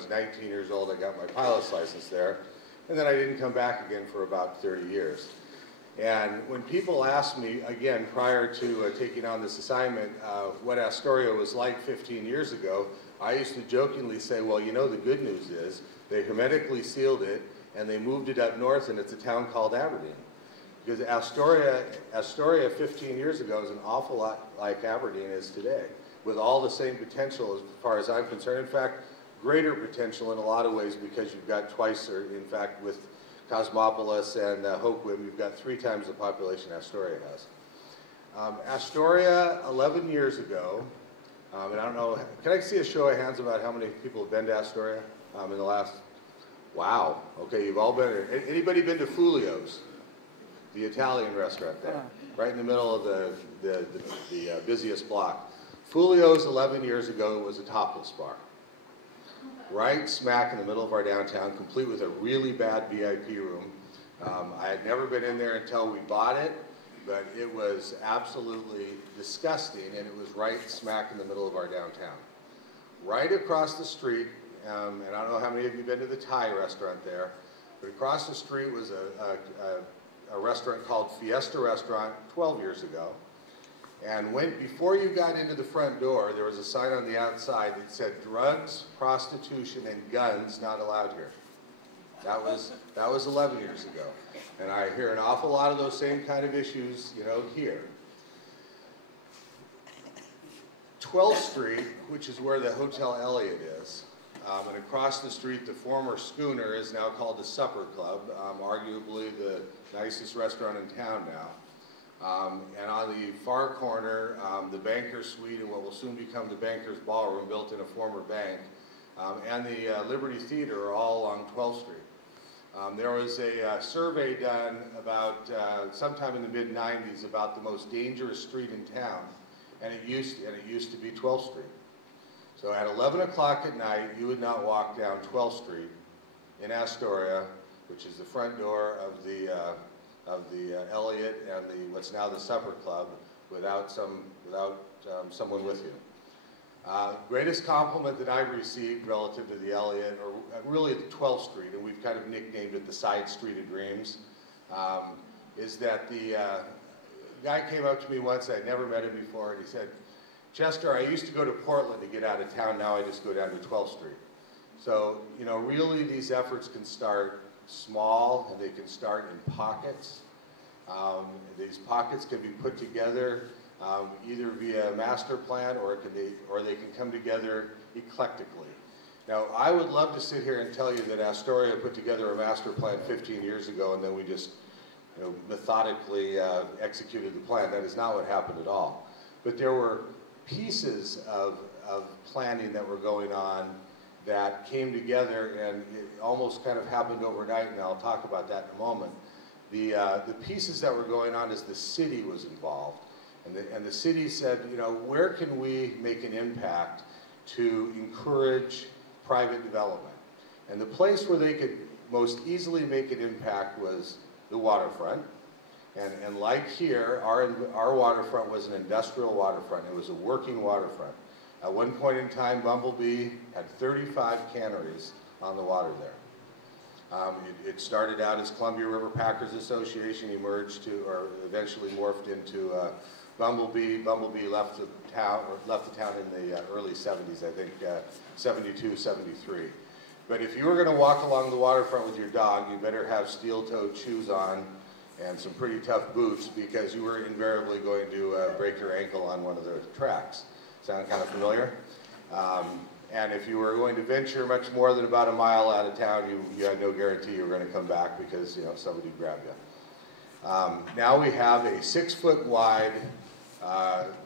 was 19 years old, I got my pilot's license there. And then I didn't come back again for about 30 years. And when people ask me, again, prior to taking on this assignment, what Astoria was like 15 years ago, I used to jokingly say, well, you know, the good news is they hermetically sealed it and they moved it up north, and it's a town called Aberdeen. Because Astoria 15 years ago is an awful lot like Aberdeen is today, with all the same potential as far as I'm concerned. In fact, greater potential in a lot of ways, because you've got twice, or in fact with Cosmopolis and Hoquiam, you've got 3 times the population Astoria has. Astoria, 11 years ago, and I don't know, can I see a show of hands about how many people have been to Astoria in the last, wow, okay, you've all been there. Anybody been to Fulio's, the Italian restaurant there, right in the middle of the busiest block? Fulio's 11 years ago was a topless bar, right smack in the middle of our downtown, complete with a really bad VIP room. I had never been in there until we bought it, but it was absolutely disgusting, and it was right smack in the middle of our downtown. Right across the street, and I don't know how many of you have been to the Thai restaurant there, but across the street was a restaurant called Fiesta Restaurant 12 years ago. And before you got into the front door, there was a sign on the outside that said, drugs, prostitution, and guns not allowed here. That was 11 years ago. And I hear an awful lot of those same kind of issues, you know, here. 12th Street, which is where the Hotel Elliott is, and across the street, the former Schooner is now called the Supper Club, arguably the nicest restaurant in town now. And on the far corner, the Banker's Suite and what will soon become the Banker's Ballroom, built in a former bank, and the Liberty Theater are all along 12th Street. There was a survey done about sometime in the mid-90s about the most dangerous street in town, and it used to be 12th Street. So at 11 o'clock at night, you would not walk down 12th Street in Astoria, which is the front door of the Elliott and what's now the Supper Club, without someone with you. Greatest compliment that I've received relative to the Elliott, or really the 12th Street, and we've kind of nicknamed it the side street of dreams, is that the guy came up to me once, I'd never met him before, and he said, Chester, I used to go to Portland to get out of town, now I just go down to 12th Street. So, you know, really these efforts can start small, and they can start in pockets. These pockets can be put together either via a master plan, or they can come together eclectically. Now, I would love to sit here and tell you that Astoria put together a master plan 15 years ago, and then we just, you know, methodically executed the plan. That is not what happened at all. But there were pieces of planning that were going on that came together, and it almost kind of happened overnight, and I'll talk about that in a moment. The pieces that were going on is the city was involved, and the city said, you know, where can we make an impact to encourage private development? And the place where they could most easily make an impact was the waterfront. And like here, our waterfront was an industrial waterfront. It was a working waterfront. At one point in time, Bumblebee had 35 canneries on the water there. It started out as Columbia River Packers Association, emerged to, or eventually morphed into Bumblebee. Bumblebee left the town in the early 70s, I think, 72, 73. But if you were going to walk along the waterfront with your dog, you better have steel-toed shoes on and some pretty tough boots, because you were invariably going to break your ankle on one of the tracks. Sound kind of familiar? And if you were going to venture much more than about a mile out of town, you had no guarantee you were going to come back, because, you know, somebody grabbed you. Now we have a 6-foot wide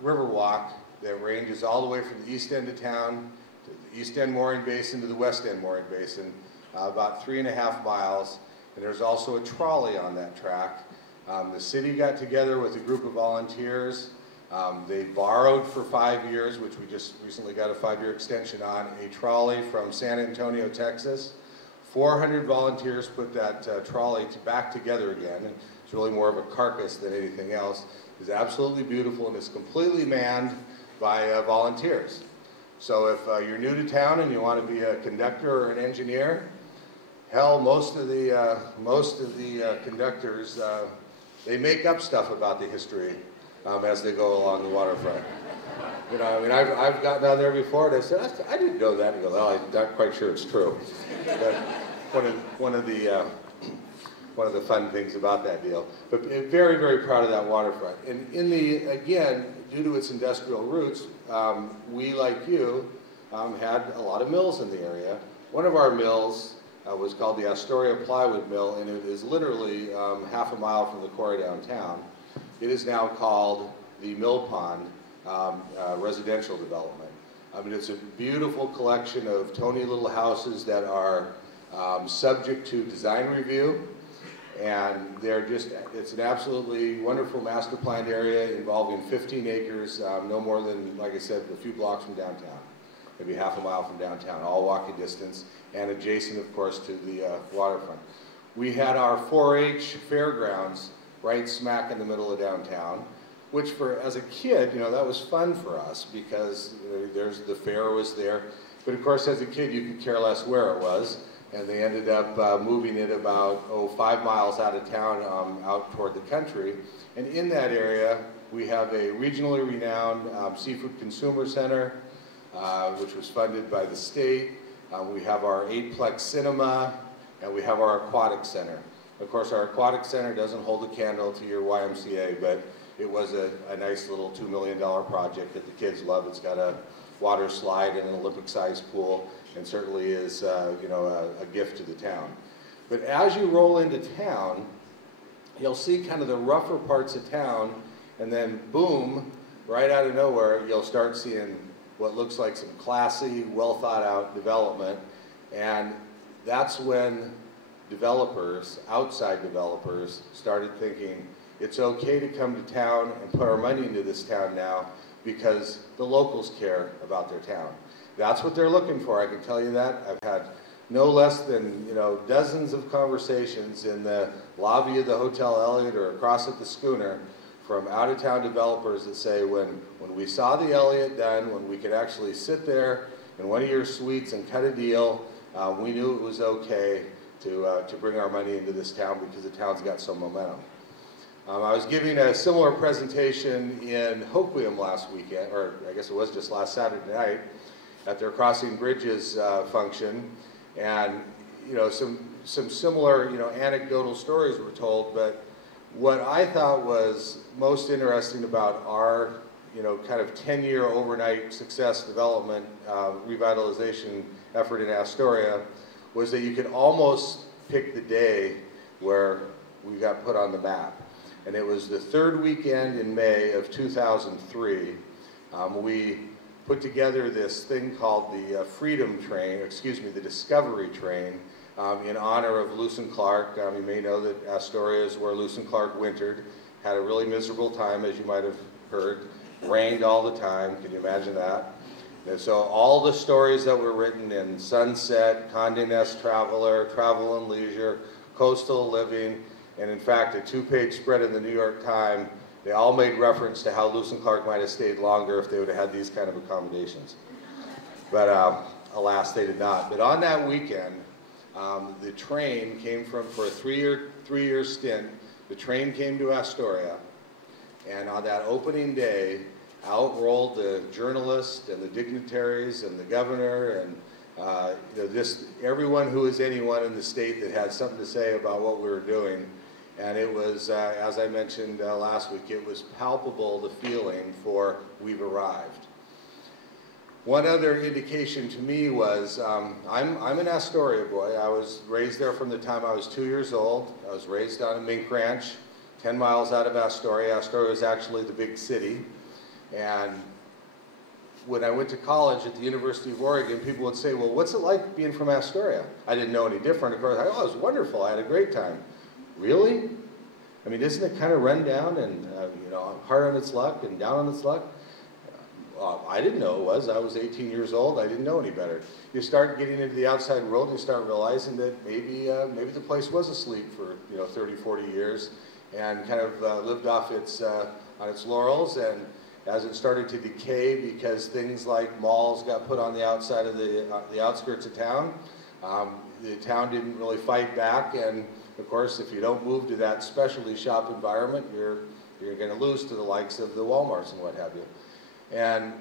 river walk that ranges all the way from the east end of town to the east end mooring basin to the west end mooring basin, about 3.5 miles. And there's also a trolley on that track. The city got together with a group of volunteers. They borrowed for 5 years, which we just recently got a 5-year extension on, a trolley from San Antonio, Texas. 400 volunteers put that trolley back together again. And it's really more of a carcass than anything else. It's absolutely beautiful, and it's completely manned by volunteers. So if you're new to town and you want to be a conductor or an engineer, hell, most of the conductors, they make up stuff about the history as they go along the waterfront. You know, I mean, I've gotten down there before and I said, I didn't know that. And he goes, well, I'm not quite sure it's true. But one of the fun things about that deal. But very, very proud of that waterfront. And again, due to its industrial roots, we, like you, had a lot of mills in the area. One of our mills was called the Astoria Plywood Mill, and it is literally half a mile from the quarry downtown. It is now called the Mill Pond residential development. I mean, it's a beautiful collection of tony little houses that are subject to design review, and it's an absolutely wonderful master planned area involving 15 acres, no more than, like I said, a few blocks from downtown, maybe half a mile from downtown, all walking distance, and adjacent, of course, to the waterfront. We had our 4-H fairgrounds right smack in the middle of downtown, which as a kid, you know, that was fun for us because the fair was there. But of course, as a kid, you could care less where it was. And they ended up moving it about, 5 miles out of town, out toward the country. And in that area, we have a regionally renowned seafood consumer center, which was funded by the state. We have our 8-plex cinema, and we have our aquatic center. Of course, our aquatic center doesn't hold a candle to your YMCA, but it was a nice little $2 million project that the kids love. It's got a water slide and an Olympic-sized pool, and certainly is you know, a gift to the town. But as you roll into town, you'll see kind of the rougher parts of town, and then boom, right out of nowhere, you'll start seeing what looks like some classy, well thought out development. And that's when developers, outside developers, started thinking, it's okay to come to town and put our money into this town now because the locals care about their town. That's what they're looking for, I can tell you that. I've had no less than, you know, dozens of conversations in the lobby of the Hotel Elliott or across at the Schooner from out-of-town developers that say when we saw the Elliott done, when we could actually sit there in one of your suites and cut a deal, we knew it was okay to bring our money into this town because the town's got some momentum. I was giving a similar presentation in Hoquiam last weekend, or I guess it was just last Saturday night, at their Crossing Bridges function, and you know, some similar, you know, anecdotal stories were told. But what I thought was most interesting about our, you know, kind of 10-year overnight success development revitalization effort in Astoria was that you could almost pick the day where we got put on the map. And it was the third weekend in May of 2003. We put together this thing called the Freedom Train, the Discovery Train, in honor of Lewis and Clark. You may know that Astoria is where Lewis and Clark wintered, had a really miserable time, as you might have heard. Rained all the time, can you imagine that? And so all the stories that were written in Sunset, Condé Nast Traveler, Travel and Leisure, Coastal Living, and in fact a 2-page spread in the New York Times, they all made reference to how Lewis and Clark might have stayed longer if they would have had these kind of accommodations. But alas, they did not. But on that weekend, the train came for a three-year stint, the train came to Astoria, and on that opening day, out rolled the journalists and the dignitaries and the governor and you know, just everyone who was anyone in the state that had something to say about what we were doing. And it was, as I mentioned last week, it was palpable, the feeling for we've arrived. One other indication to me was, I'm an Astoria boy. I was raised there from the time I was 2 years old. I was raised on a mink ranch, 10 miles out of Astoria. Astoria is actually the big city. And when I went to college at the University of Oregon, people would say, well, what's it like being from Astoria? I didn't know any different. Of course, oh, it was wonderful. I had a great time. Really? I mean, isn't it kind of run down and, you know, hard on its luck and down on its luck? I didn't know it was. I was 18 years old. I didn't know any better. You start getting into the outside world and you start realizing that maybe the place was asleep for, you know, 30, 40 years and kind of lived off its, on its laurels. And as it started to decay because things like malls got put on the outside of the outskirts of town. The town didn't really fight back, and of course, if you don't move to that specialty shop environment, you're going to lose to the likes of the Walmarts and what have you. And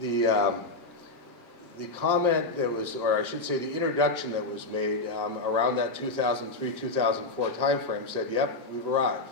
the comment that was, or I should say the introduction that was made around that 2003-2004 timeframe said, yep, we've arrived.